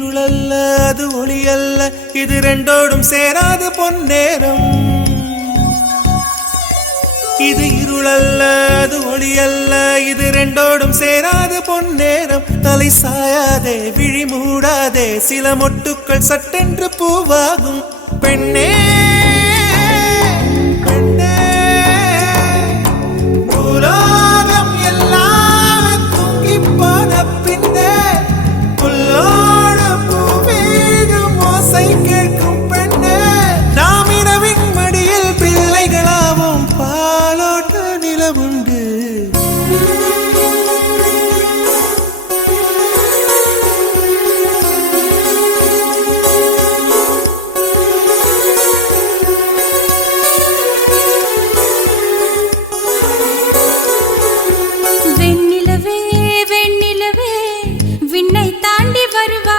இருளல்ல அது ஒளி அல்ல, இது ரெண்டோடும் சேராது பொன்னேரம். இது இருளல்ல அது ஒளி அல்ல, இது ரெண்டோடும் சேராது பொன்னேரம். தலை சாயாதே விழி மூடாதே, சில மொட்டுக்கள் சட்டென்று பூவாகும். பெண்ணே பெண்ணே பூலோ